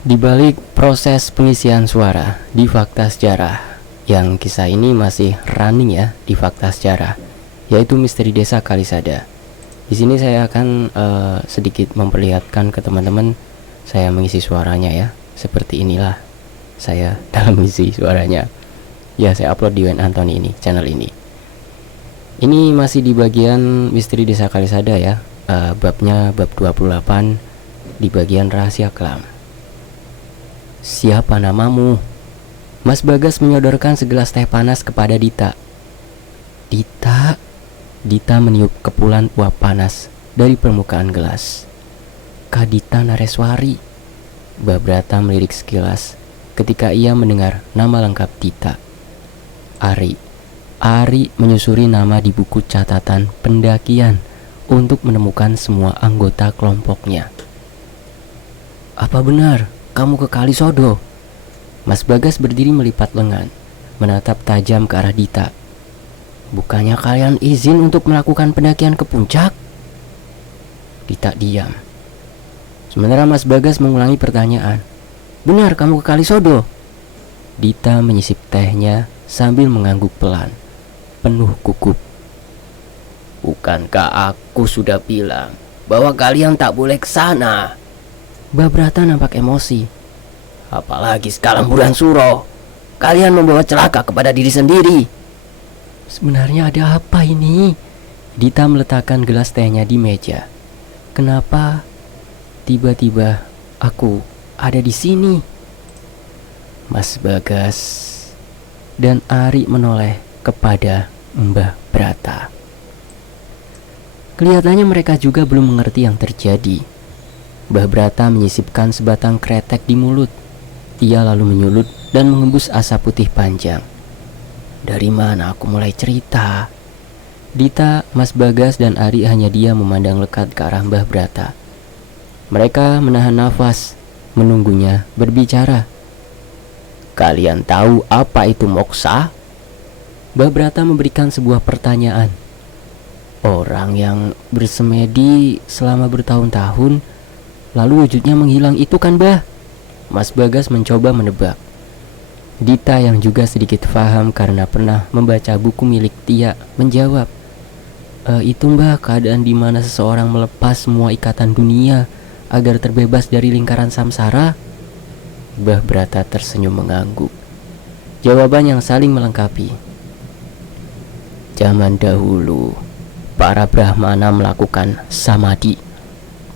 Di balik proses pengisian suara di Fakta Sejarah, yang kisah ini masih running ya di Fakta Sejarah, yaitu Misteri Desa Kalisada. Di sini saya akan sedikit memperlihatkan ke teman-teman saya mengisi suaranya ya. Seperti inilah saya dalam mengisi suaranya. Ya, saya upload di Wen Antoni ini, channel ini. Ini masih di bagian Misteri Desa Kalisada ya. Babnya bab 28 di bagian rahasia kelam. Siapa namamu? Mas Bagas menyodorkan segelas teh panas kepada Dita. Dita meniup kepulan uap panas dari permukaan gelas. Kadita Nareswari. Babrata melirik sekilas ketika ia mendengar nama lengkap Dita. Ari menyusuri nama di buku catatan pendakian untuk menemukan semua anggota kelompoknya. Apa benar kamu ke Kalisodo? Mas Bagas berdiri melipat lengan, menatap tajam ke arah Dita. Bukannya kalian izin untuk melakukan pendakian ke puncak? Dita diam. Sementara Mas Bagas mengulangi pertanyaan. Benar kamu ke Kalisodo? Dita menyisip tehnya sambil mengangguk pelan, penuh gugup. Bukankah aku sudah bilang bahwa kalian tak boleh ke sana? Babrata nampak emosi. Apalagi sekarang bulan Suro, kalian membawa celaka kepada diri sendiri. Sebenarnya ada apa ini? Dita meletakkan gelas tehnya di meja. Kenapa tiba-tiba aku ada di sini? Mas Bagas dan Ari menoleh kepada Mbah Brata. Kelihatannya mereka juga belum mengerti yang terjadi. Mbah Brata menyisipkan sebatang kretek di mulut. Ia lalu menyulut dan mengembus asap putih panjang. Dari mana aku mulai cerita? Dita, Mas Bagas, dan Ari hanya diam memandang lekat ke arah Mbah Brata. Mereka menahan nafas, menunggunya berbicara. Kalian tahu apa itu moksa? Mbah Brata memberikan sebuah pertanyaan. Orang yang bersemedi selama bertahun-tahun lalu wujudnya menghilang itu kan, Mbah? Mas Bagas mencoba menebak. Dita yang juga sedikit paham karena pernah membaca buku milik Tia menjawab, itu Mbah, keadaan di mana seseorang melepas semua ikatan dunia agar terbebas dari lingkaran samsara. Mbah Brata tersenyum mengangguk. Jawaban yang saling melengkapi. Zaman dahulu, para Brahmana melakukan samadhi,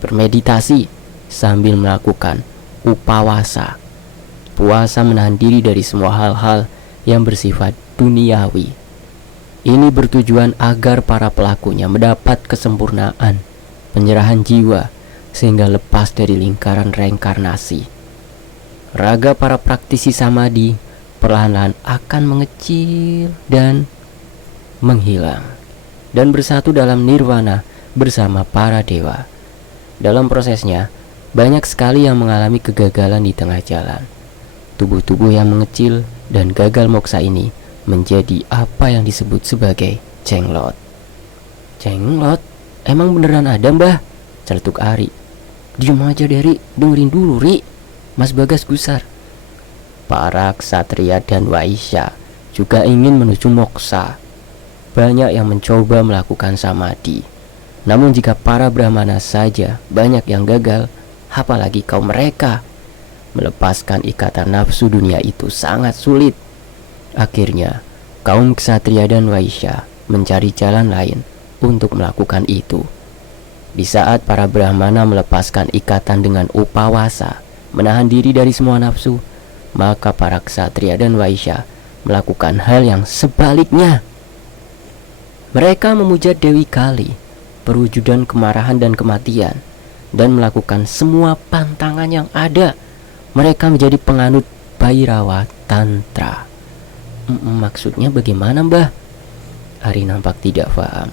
bermeditasi sambil melakukan upawasa, puasa menahan diri dari semua hal-hal yang bersifat duniawi. Ini bertujuan agar para pelakunya mendapat kesempurnaan, penyerahan jiwa, sehingga lepas dari lingkaran reinkarnasi. Raga para praktisi samadhi perlahan-lahan akan mengecil dan menghilang, dan bersatu dalam nirwana bersama para dewa. Dalam prosesnya, banyak sekali yang mengalami kegagalan di tengah jalan. Tubuh-tubuh yang mengecil dan gagal moksa ini menjadi apa yang disebut sebagai jenglot. Jenglot? Emang beneran ada, Mbah? Celetuk Ari. Diam aja, Deri, dengerin dulu, Ri. Mas Bagas gusar. Para ksatria dan waisya juga ingin menuju moksa. Banyak yang mencoba melakukan samadhi. Namun jika para Brahmana saja banyak yang gagal, apalagi kaum mereka. Melepaskan ikatan nafsu dunia itu sangat sulit. Akhirnya, kaum ksatria dan waisya mencari jalan lain untuk melakukan itu. Di saat para Brahmana melepaskan ikatan dengan upawasa, menahan diri dari semua nafsu, maka para ksatria dan waisya melakukan hal yang sebaliknya. Mereka memuja Dewi Kali, perwujudan kemarahan dan kematian, dan melakukan semua pantangan yang ada. Mereka menjadi penganut Bhairawa Tantra. Maksudnya bagaimana, Mbah? Ari nampak tidak paham.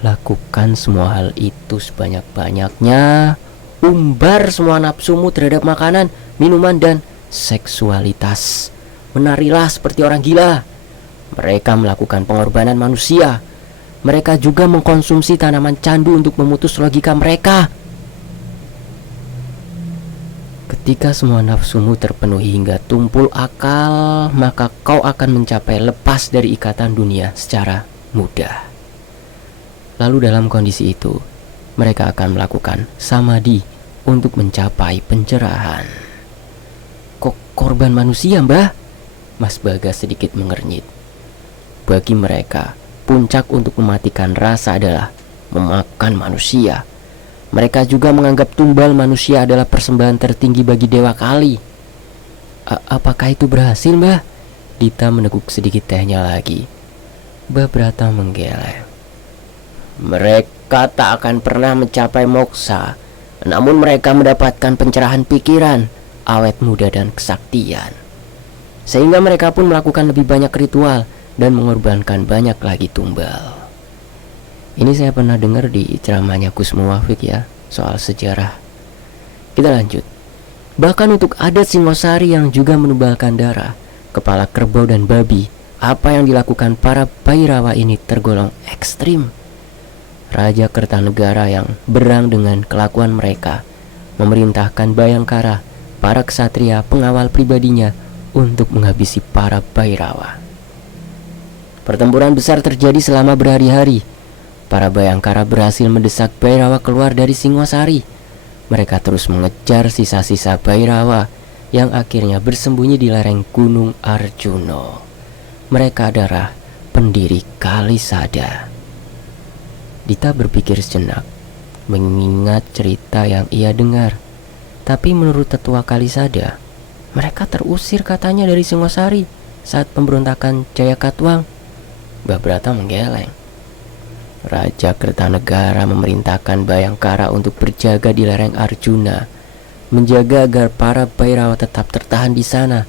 Lakukan semua hal itu sebanyak-banyaknya. Umbar semua nafsumu terhadap makanan, minuman, dan seksualitas. Menarilah seperti orang gila. Mereka melakukan pengorbanan manusia. Mereka juga mengkonsumsi tanaman candu untuk memutus logika mereka. Ketika semua nafsumu terpenuhi hingga tumpul akal, maka kau akan mencapai lepas dari ikatan dunia secara mudah. Lalu dalam kondisi itu, mereka akan melakukan samadhi untuk mencapai pencerahan. Kok korban manusia, Mbah? Mas Bagas sedikit mengernyit. Bagi mereka, puncak untuk mematikan rasa adalah memakan manusia. Mereka juga menganggap tumbal manusia adalah persembahan tertinggi bagi Dewa Kali. Apakah itu berhasil, Mbah? Dita meneguk sedikit tehnya lagi. Mbah Brata menggeleng. Mereka tak akan pernah mencapai moksa, namun mereka mendapatkan pencerahan pikiran, awet muda dan kesaktian. Sehingga mereka pun melakukan lebih banyak ritual dan mengorbankan banyak lagi tumbal. Ini saya pernah dengar di ceramahnya Gus Muwafiq ya, soal sejarah. Kita lanjut. Bahkan untuk adat Singosari yang juga menubalkan darah, kepala kerbau dan babi, apa yang dilakukan para Bhairawa ini tergolong ekstrim. Raja Kertanegara yang berang dengan kelakuan mereka memerintahkan Bayangkara, para ksatria pengawal pribadinya, untuk menghabisi para Bhairawa. Pertempuran besar terjadi selama berhari-hari. Para Bayangkara berhasil mendesak Bhairawa keluar dari Singosari. Mereka terus mengejar sisa-sisa Bhairawa yang akhirnya bersembunyi di lereng Gunung Arjuno. Mereka adalah pendiri Kalisada. Dita berpikir sejenak, mengingat cerita yang ia dengar. Tapi menurut tetua Kalisada, mereka terusir katanya dari Singosari saat pemberontakan Jayakatwang. Mbah Brata menggeleng. Raja Kertanegara memerintahkan Bayangkara untuk berjaga di lereng Arjuna, menjaga agar para Bhairawa tetap tertahan di sana.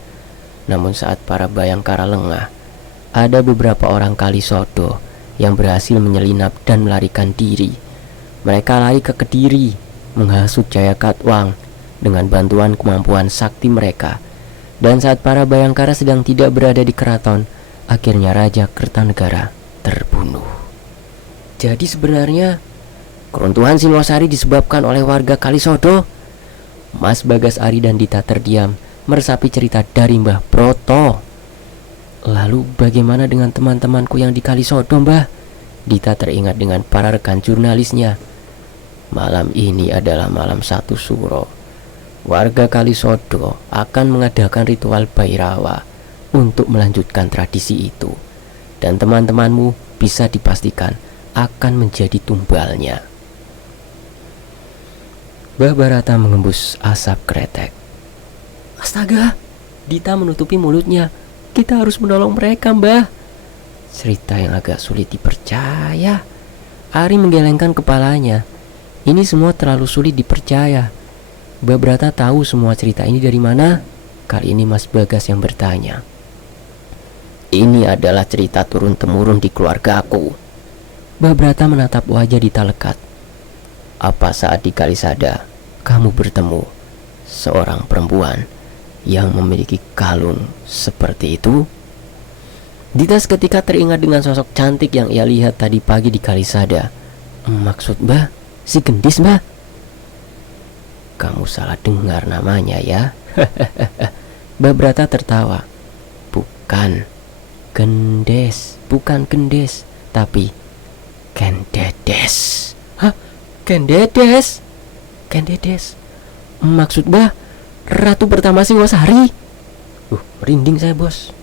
Namun saat para Bayangkara lengah, ada beberapa orang Kalisodo yang berhasil menyelinap dan melarikan diri. Mereka lari ke Kediri, menghasut Jayakatwang dengan bantuan kemampuan sakti mereka. Dan saat para Bayangkara sedang tidak berada di keraton, akhirnya Raja Kertanegara terbunuh. Jadi sebenarnya keruntuhan Singosari disebabkan oleh warga Kalisodo? Mas Bagas, Ari dan Dita terdiam meresapi cerita dari Mbah Broto. Lalu bagaimana dengan teman-temanku yang di Kalisodo, Mbah? Dita teringat dengan para rekan jurnalisnya. Malam ini adalah malam 1 Suro. Warga Kalisodo akan mengadakan ritual Bhairawa untuk melanjutkan tradisi itu. Dan teman-temanmu bisa dipastikan akan menjadi tumbalnya. Mbah Barata mengembus asap kretek. Astaga, Dita menutupi mulutnya. Kita harus menolong mereka, Mbah. Cerita yang agak sulit dipercaya. Ari menggelengkan kepalanya. Ini semua terlalu sulit dipercaya. Mbah Brata tahu semua cerita ini dari mana? Kali ini Mas Bagas yang bertanya. Ini adalah cerita turun-temurun di keluarga aku. Mbah Brata menatap wajah Dita lekat. Apa saat di Kalisada kamu bertemu seorang perempuan yang memiliki kalung seperti itu? Dita seketika teringat dengan sosok cantik yang ia lihat tadi pagi di Kalisada. Maksud Mbah, si gendis, Mbah? Kamu salah dengar namanya ya. Mbah Brata tertawa. Bukan Gendes, tapi Kendedes. Hah? Kendedes? Maksud Mbah ratu pertama Singosari? Merinding saya, Bos.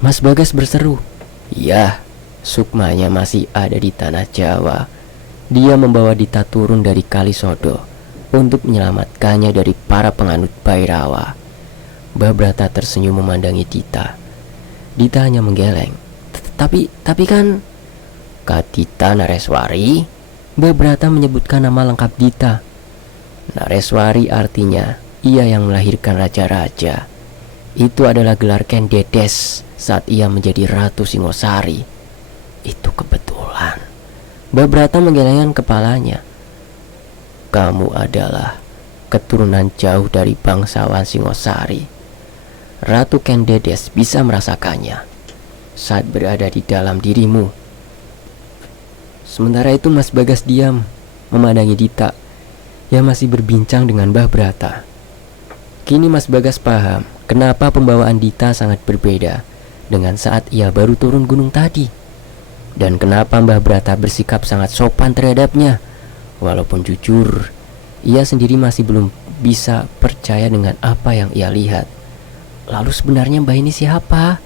Mas Bagas berseru. Ya, sukmanya masih ada di tanah Jawa. Dia membawa Dita turun dari Kalisodo untuk menyelamatkannya dari para penganut Bhairawa. Mbah Brata tersenyum memandangi Dita. Dita hanya menggeleng. Tapi kan Kadita Nareswari. Mbah Brata menyebutkan nama lengkap Dita. Nareswari artinya ia yang melahirkan raja-raja. Itu adalah gelar Kendedes saat ia menjadi Ratu Singosari. Itu kebetulan. Mbah Brata menggelengkan kepalanya. Kamu adalah keturunan jauh dari bangsawan Singosari. Ratu Kendedes bisa merasakannya saat berada di dalam dirimu. Sementara itu Mas Bagas diam memandangi Dita yang masih berbincang dengan Mbah Brata. Kini Mas Bagas paham kenapa pembawaan Dita sangat berbeda dengan saat ia baru turun gunung tadi. Dan kenapa Mbah Brata bersikap sangat sopan terhadapnya. Walaupun jujur, ia sendiri masih belum bisa percaya dengan apa yang ia lihat. Lalu sebenarnya Mbah ini siapa?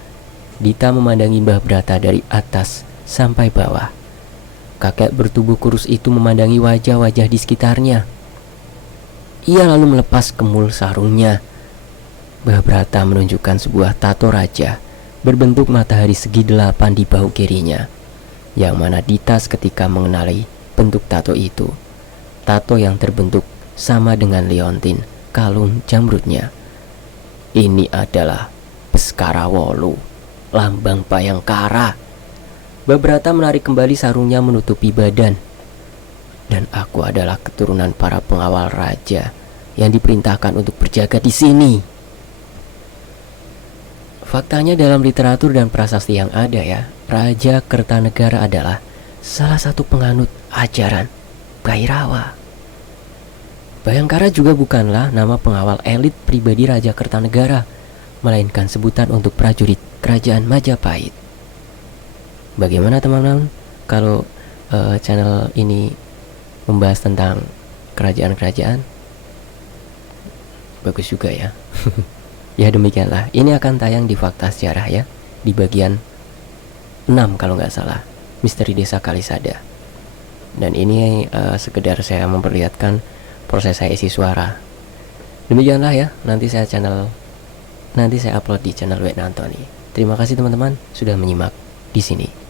Dita memandangi Mbah Brata dari atas sampai bawah. Kakek bertubuh kurus itu memandangi wajah-wajah di sekitarnya. Ia lalu melepas kemul sarungnya. Mbah Brata menunjukkan sebuah tato raja berbentuk matahari segi 8 di bahu kirinya, yang mana Dita seketika mengenali bentuk tato itu. Tato yang terbentuk sama dengan liontin kalung jamrutnya. Ini adalah Beskara Wolu, lambang Bayangkara. Mbah Brata menarik kembali sarungnya menutupi badan. Dan aku adalah keturunan para pengawal raja yang diperintahkan untuk berjaga di sini. Faktanya dalam literatur dan prasasti yang ada ya, Raja Kertanegara adalah salah satu penganut ajaran Bhairawa. Bayangkara juga bukanlah nama pengawal elit pribadi Raja Kertanegara, melainkan sebutan untuk prajurit kerajaan Majapahit. Bagaimana teman-teman kalau channel ini membahas tentang kerajaan-kerajaan? Bagus juga ya. Ya demikianlah, ini akan tayang di Fakta Sejarah ya, di bagian 6 kalau nggak salah, Misteri Desa Kalisada. Dan ini sekedar saya memperlihatkan proses saya isi suara. Demikianlah ya, nanti saya upload di channel Wet Antoni. Terima kasih teman-teman sudah menyimak di sini.